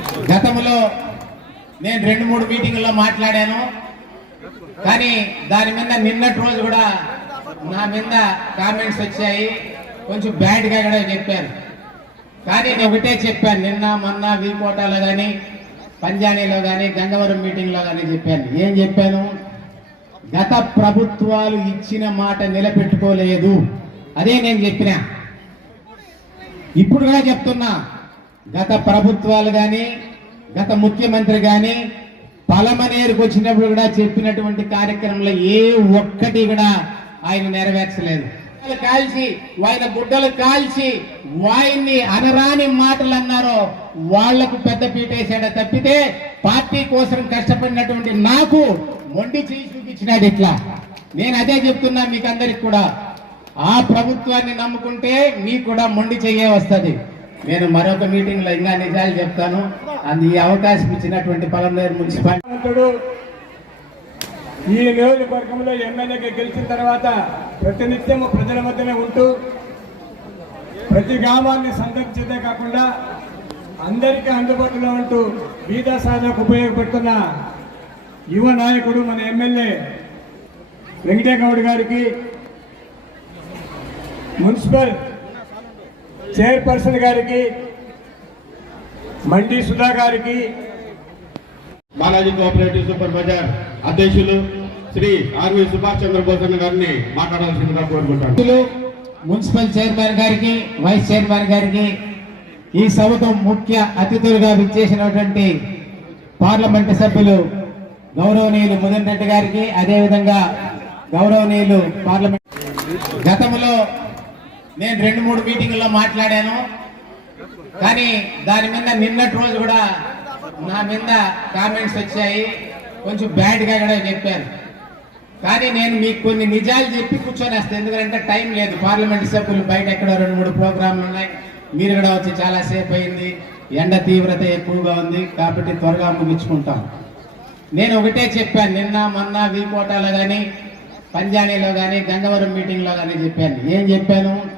గతంలో నేను రెండు మూడు మీటింగుల్లో మాట్లాడాను. కానీ దాని మీద నిన్నటి రోజు కూడా నా మీద కామెంట్స్ వచ్చాయి. కొంచెం బ్యాడ్గా కూడా చెప్పారు. కానీ నేను ఒకటే చెప్పాను నిన్న మొన్న వీకోటాలో కానీ పంజానీలో కానీ గంగవరం మీటింగ్లో కానీ చెప్పాను. ఏం చెప్పాను? గత ప్రభుత్వాలు ఇచ్చిన మాట నిలబెట్టుకోలేదు. అదే నేను చెప్పిన. ఇప్పుడు కూడా చెప్తున్నా. గత ప్రభుత్వాలు కానీ గత ముఖ్యమంత్రి కానీ పలమనేరుకు వచ్చినప్పుడు కూడా చెప్పినటువంటి కార్యక్రమంలో ఏ ఒక్కటి కూడా ఆయన నెరవేర్చలేదు. కాల్చి ఆయన గుడ్డలు కాల్చి వాయిని అనరాని మాటలు అన్నారో వాళ్ళకు పెద్ద పీటేశాడ తప్పితే పార్టీ కోసం కష్టపడినటువంటి నాకు మొండి చేయి చూపించినాడు ఇట్లా. నేను అదే చెప్తున్నా మీకు అందరికి కూడా. ఆ ప్రభుత్వాన్ని నమ్ముకుంటే మీకు కూడా మొండి చెయ్యే వస్తుంది. నేను మరొక మీటింగ్లో ఇంకా నిజాలు చెప్తాను. అందు ఈ అవకాశం ఇచ్చినటువంటి పలంనేరు మున్సిపాలిటీ ఈ నియోజకవర్గంలో ఎమ్మెల్యేకి గెలిచిన తర్వాత ప్రతినిత్యము ప్రజల మధ్యనే ఉంటూ ప్రతి గ్రామాన్ని సందర్శించే కాకుండా అందరికీ అందుబాటులో ఉంటూ బీదా సాధనకు ఉపయోగపడుతున్న యువ నాయకుడు మన ఎమ్మెల్యే వెంకటేగౌడ్ గారికి మున్సిపల్ చైర్పర్సన్ గారికి మండి సుధా గారికి బాలాజీ కోఆపరేటివ్ సూపర్ బజార్ అధ్యక్షులు శ్రీ ఆర్వి సుభాష్ చంద్రబోస్ అన్న గారిని మాట్లాడాల్సిందిగా కోరుకుంటాను. మున్సిపల్ చైర్మన్ గారికి వైస్ చైర్మన్ గారికి ఈ సభకు ముఖ్య అతిథులుగా విచ్చేసినటువంటి పార్లమెంటు సభ్యులు గౌరవనీయులు ముదన్ రెడ్డి గారికి అదేవిధంగా గౌరవనీయులు పార్లమెంట్ గతంలో నేను రెండు మూడు మీటింగుల్లో మాట్లాడాను. కానీ దాని మీద నిన్నటి రోజు కూడా నా మీద కామెంట్స్ వచ్చాయి. కొంచెం బ్యాడ్గా కూడా చెప్పాను కానీ నేను మీకు కొన్ని నిజాలు చెప్పి కూర్చొనేస్తాను ఎందుకంటే టైం లేదు. పార్లమెంట్ సభ్యులు బయట ఎక్కడో రెండు మూడు ప్రోగ్రాంలు ఉన్నాయి. మీరు కూడా వచ్చి చాలా సేపు అయింది. ఎండ తీవ్రత ఎక్కువగా ఉంది కాబట్టి త్వరగా ముగించుకుంటాం. నేను ఒకటే చెప్పాను. నిన్న మొన్న వీకోటాలో కానీ పంజానీలో కానీ గంగవరం మీటింగ్లో కానీ చెప్పాను. ఏం చెప్పాను?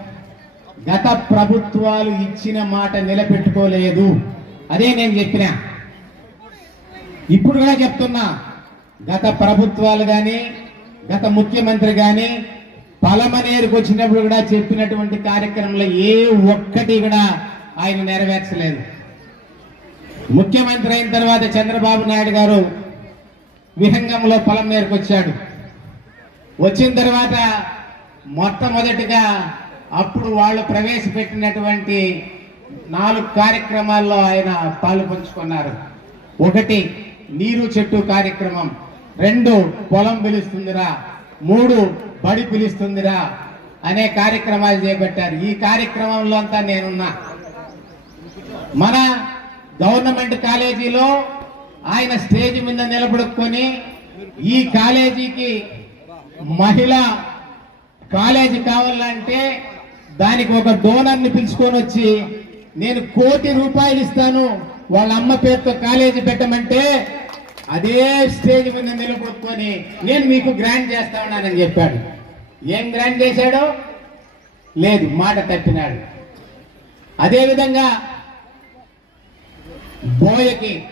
గత ప్రభుత్వాలు ఇచ్చిన మాట నిలబెట్టుకోలేదు. అదే నేను చెప్పిన. ఇప్పుడు కూడా చెప్తున్నా. గత ప్రభుత్వాలు కానీ గత ముఖ్యమంత్రి కానీ పలమనేరుకు వచ్చినప్పుడు కూడా చెప్పినటువంటి కార్యక్రమంలో ఏ ఒక్కటి కూడా ఆయన నెరవేర్చలేదు. ముఖ్యమంత్రి అయిన తర్వాత చంద్రబాబు నాయుడు గారు విహంగంలో పొలం వచ్చాడు. వచ్చిన తర్వాత మొట్టమొదటిగా అప్పుడు వాళ్ళు ప్రవేశపెట్టినటువంటి నాలుగు కార్యక్రమాల్లో ఆయన పాలు పంచుకున్నారు. ఒకటి నీరు చెట్టు కార్యక్రమం. రెండు పొలం పిలుస్తుందిరా. మూడు బడి పిలుస్తుందిరా అనే కార్యక్రమాలు చేపట్టారు. ఈ కార్యక్రమంలో అంతా నేనున్నా. మన గవర్నమెంట్ కాలేజీలో ఆయన స్టేజ్ మీద నిలబడుకొని ఈ కాలేజీకి మహిళ కాలేజీ కావాలంటే దానికి ఒక డోనర్ని పిలుచుకొని వచ్చి నేను కోటి రూపాయలు ఇస్తాను వాళ్ళ అమ్మ పేరుతో కాలేజీ పెట్టమంటే అదే స్టేజ్ మీద నిలబడుకొని నేను మీకు గ్రాండ్ చేస్తా ఉన్నానని చెప్పాడు. ఏం గ్రాండ్ చేశాడో? లేదు మాట తప్పినాడు. అదేవిధంగా బోయకి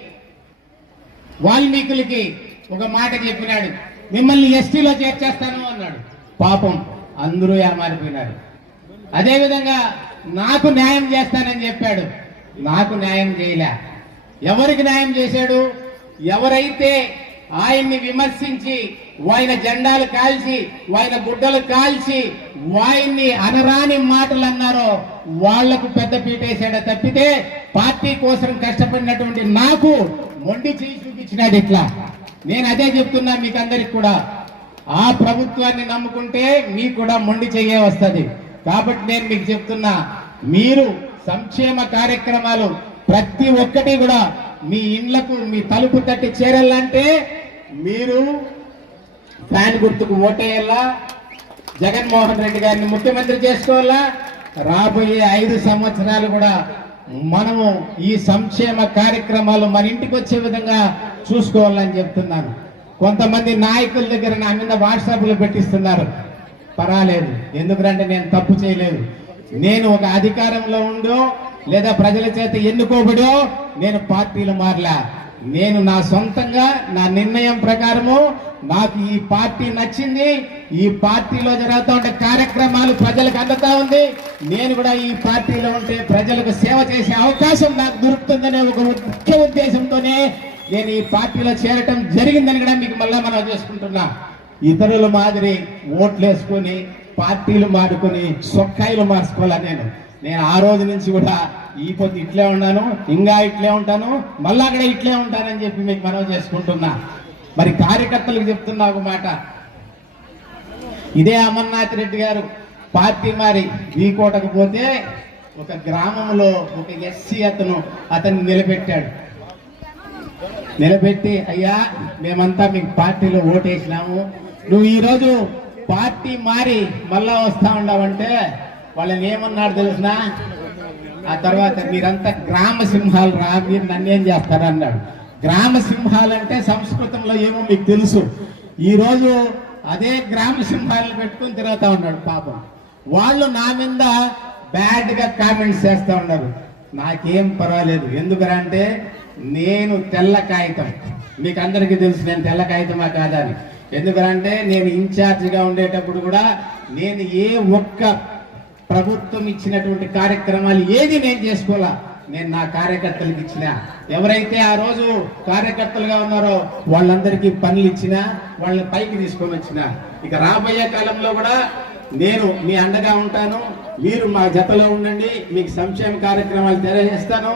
వాల్మీకులకి ఒక మాట చెప్పినాడు. మిమ్మల్ని ఎస్టీలో చేర్చేస్తాను అన్నాడు. పాపం అందరూ ఏమారిపోయినారు. అదేవిధంగా నాకు న్యాయం చేస్తానని చెప్పాడు. నాకు న్యాయం చేయలే. ఎవరికి న్యాయం చేశాడు? ఎవరైతే ఆయన్ని విమర్శించి ఆయన జెండాలు కాల్చి ఆయన గుడ్డలు కాల్చి వాయిని అనరాని మాటలు అన్నారో వాళ్ళకు పెద్ద పీటేశాడ తప్పితే పార్టీ కోసం కష్టపడినటువంటి నాకు మొండి చేయి చూపించినాడు ఇట్లా. నేను అదే చెప్తున్నా మీకు అందరికి కూడా. ఆ ప్రభుత్వాన్ని నమ్ముకుంటే మీకు కూడా మొండి చెయ్యే వస్తుంది. కాబట్టి నేను మీకు చెప్తున్నా మీరు సంక్షేమ కార్యక్రమాలు ప్రతి ఒక్కటి కూడా మీ ఇండ్లకు మీ తలుపు తట్టి చేరాలంటే మీరు ఫ్యాన్ గుర్తుకు ఓటేయాలా? జగన్మోహన్ రెడ్డి గారిని ముఖ్యమంత్రి చేసుకోవాలా? రాబోయే ఐదు సంవత్సరాలు కూడా మనము ఈ సంక్షేమ కార్యక్రమాలు మన ఇంటికి వచ్చే విధంగా చూసుకోవాలని చెప్తున్నాను. కొంతమంది నాయకుల దగ్గర నా మీద వాట్సాప్లో పెట్టిస్తున్నారు. పర్వాలేదు. ఎందుకంటే నేను తప్పు చేయలేదు. నేను ఒక అధికారంలో ఉండో లేదా ప్రజల చేత ఎన్నుకోబడో నేను పార్టీలు మారలా. నేను నా సొంతంగా నా నిర్ణయం ప్రకారము నాకు ఈ పార్టీ నచ్చింది ఈ పార్టీలో జరుగుతూ ఉండే కార్యక్రమాలు ప్రజలకు అందుతా ఉంది. నేను కూడా ఈ పార్టీలో ఉంటే ప్రజలకు సేవ చేసే అవకాశం నాకు దొరుకుతుందనే ఒక ముఖ్య ఉద్దేశంతోనే నేను ఈ పార్టీలో చేరటం జరిగిందని కూడా మీకు మళ్ళా మనం చేసుకుంటున్నా. ఇతరుల మాదిరి ఓట్లు వేసుకొని పార్టీలు మారుకొని సొక్కాయిలు మార్చుకోవాలి నేను? నేను ఆ రోజు నుంచి కూడా ఈ పొద్దు ఇట్లే ఉన్నాను ఇంకా ఇట్లే ఉంటాను మళ్ళీ అక్కడ ఇట్లే ఉంటానని చెప్పి మీకు మనం చేసుకుంటున్నా. మరి కార్యకర్తలకు చెప్తున్నా ఒక మాట. ఇదే అమర్నాథ్ రెడ్డి గారు పార్టీ మారి కోటకు పోతే ఒక గ్రామంలో ఒక ఎస్సీ అతను అతన్ని నిలబెట్టాడు. నిలబెట్టి అయ్యా మేమంతా మీకు పార్టీలో ఓటేసినాము నువ్వు ఈరోజు పార్టీ మారి మళ్ళా వస్తా ఉండవంటే వాళ్ళని ఏమన్నాడు తెలిసిన? ఆ తర్వాత మీరంతా గ్రామ సింహాలు రా మీరు నన్నేం చేస్తారన్నాడు గ్రామ సింహాలు అంటే సంస్కృతంలో ఏమో మీకు తెలుసు. ఈరోజు అదే గ్రామ సింహాలను పెట్టుకుని తిరుగుతా ఉన్నాడు పాపం. వాళ్ళు నా మీద బ్యాడ్గా కామెంట్స్ చేస్తూ ఉన్నారు. నాకేం పర్వాలేదు. ఎందుకంటే నేను తెల్ల కాగితం. మీకు అందరికీ తెలుసు నేను తెల్ల కాగితమా కాదా అని. ఎందుకంటే నేను ఇన్ఛార్జిగా ఉండేటప్పుడు కూడా నేను ఏ ఒక్క ప్రభుత్వం ఇచ్చినటువంటి కార్యక్రమాలు ఏది నేను చేసుకోవాలా? నేను నా కార్యకర్తలకు ఇచ్చిన. ఎవరైతే ఆ రోజు కార్యకర్తలుగా ఉన్నారో వాళ్ళందరికీ పనులు ఇచ్చిన వాళ్ళని పైకి తీసుకొని వచ్చిన. ఇక రాబోయే కాలంలో కూడా నేను మీ అండగా ఉంటాను. మీరు మా జతలో ఉండండి. మీకు సంక్షేమ కార్యక్రమాలు తెలియజేస్తాను.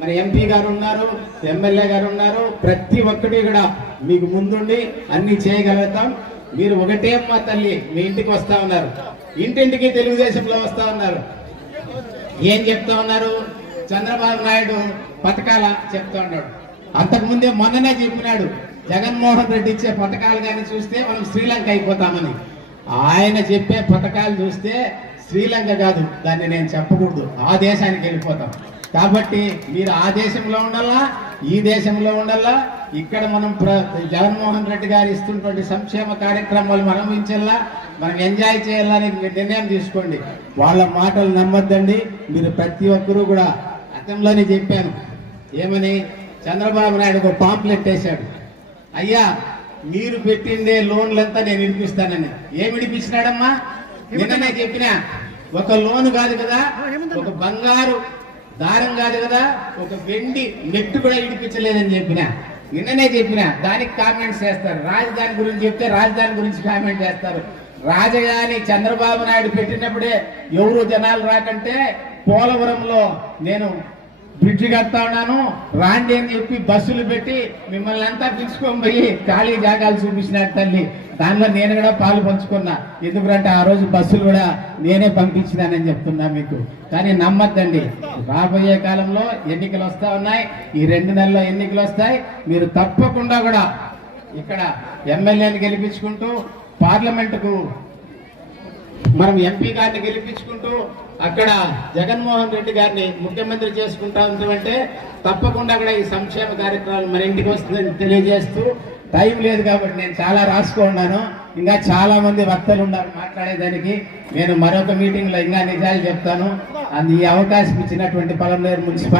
మరి ఎంపీ గారు ఉన్నారు ఎమ్మెల్యే గారు ఉన్నారు. ప్రతి ఒక్కటి కూడా మీకు ముందుండి అన్ని చేయగలుగుతాం. మీరు ఒకటే మా తల్లి మీ ఇంటికి వస్తా ఉన్నారు. ఇంటింటికి తెలుగుదేశంలో వస్తా ఉన్నారు. ఏం చెప్తా ఉన్నారు? చంద్రబాబు నాయుడు పథకాల చెప్తా ఉన్నాడు. అంతకుముందే మొన్ననే చెప్పినాడు జగన్మోహన్ రెడ్డి ఇచ్చే పథకాలు కానీ చూస్తే మనం శ్రీలంక అయిపోతామని. ఆయన చెప్పే పథకాలు చూస్తే శ్రీలంక కాదు దాన్ని నేను చెప్పకూడదు. ఆ దేశానికి వెళ్ళిపోతాం. కాబట్టి మీరు ఆ దేశంలో ఉండాలా ఈ దేశంలో ఉండాలా? ఇక్కడ మనం జగన్మోహన్ రెడ్డి గారు ఇస్తున్నటువంటి సంక్షేమ కార్యక్రమాలు మనం ఇచ్చేలా మనం ఎంజాయ్ చేయాలని నిర్ణయం తీసుకోండి. వాళ్ళ మాటలు నమ్మొద్దండి. మీరు ప్రతి ఒక్కరూ కూడా గతంలోనే చెప్పాను. ఏమని? చంద్రబాబు నాయుడు ఒక పాంప్లెట్ వేశాడు. అయ్యా మీరు పెట్టిండే లోన్లంతా నేను ఇడిపిస్తానని ఏమి ఇడిపించినాడమ్మా నిన్ననే చెప్పిన. ఒక లోన్ కాదు కదా? ఒక బంగారు దారం కాదు కదా ఒక వెండి నెట్టు కూడా ఇడిపించలేదని చెప్పిన. నిన్ననే చెప్పిన దానికి కామెంట్స్ చేస్తారు. రాజధాని గురించి చెప్తే రాజధాని గురించి కామెంట్ చేస్తారు. రాజధాని చంద్రబాబు నాయుడు పెట్టినప్పుడే ఎవరు జనాలు రాకంటే పోలవరంలో నేను బ్రిడ్జి కడతా ఉన్నాను. రాండి అని చెప్పి బస్సులు పెట్టి మిమ్మల్ని అంతా పిలుచుకొని పోయి ఖాళీ జాగాలు చూపించినాడు తల్లి. దానిలో నేను కూడా పాలు పంచుకున్నా. ఎందుకంటే ఆ రోజు బస్సులు కూడా నేనే పంపించినానని చెప్తున్నా మీకు. కానీ నమ్మద్దండి. రాబోయే కాలంలో ఎన్నికలు వస్తా ఉన్నాయి. ఈ రెండు నెలల్లో ఎన్నికలు వస్తాయి. మీరు తప్పకుండా కూడా ఇక్కడ ఎమ్మెల్యేని గెలిపించుకుంటూ పార్లమెంటుకు మనం ఎంపీ గారిని గెలిపించుకుంటూ అక్కడ జగన్మోహన్ రెడ్డి గారిని ముఖ్యమంత్రి చేసుకుంటా ఉంటామంటే తప్పకుండా కూడా ఈ సంక్షేమ కార్యక్రమాలు మన ఇంటికి వస్తుందని తెలియజేస్తూ టైం లేదు కాబట్టి నేను చాలా రాసుకున్నాను ఇంకా చాలా మంది వక్తలు ఉన్నారు మాట్లాడేదానికి. నేను మరొక మీటింగ్లో ఇంకా నిజాలు చెప్తాను. అది ఈ అవకాశం ఇచ్చినటువంటి పలంనేరు మున్సిపాలిటీ